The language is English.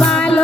bala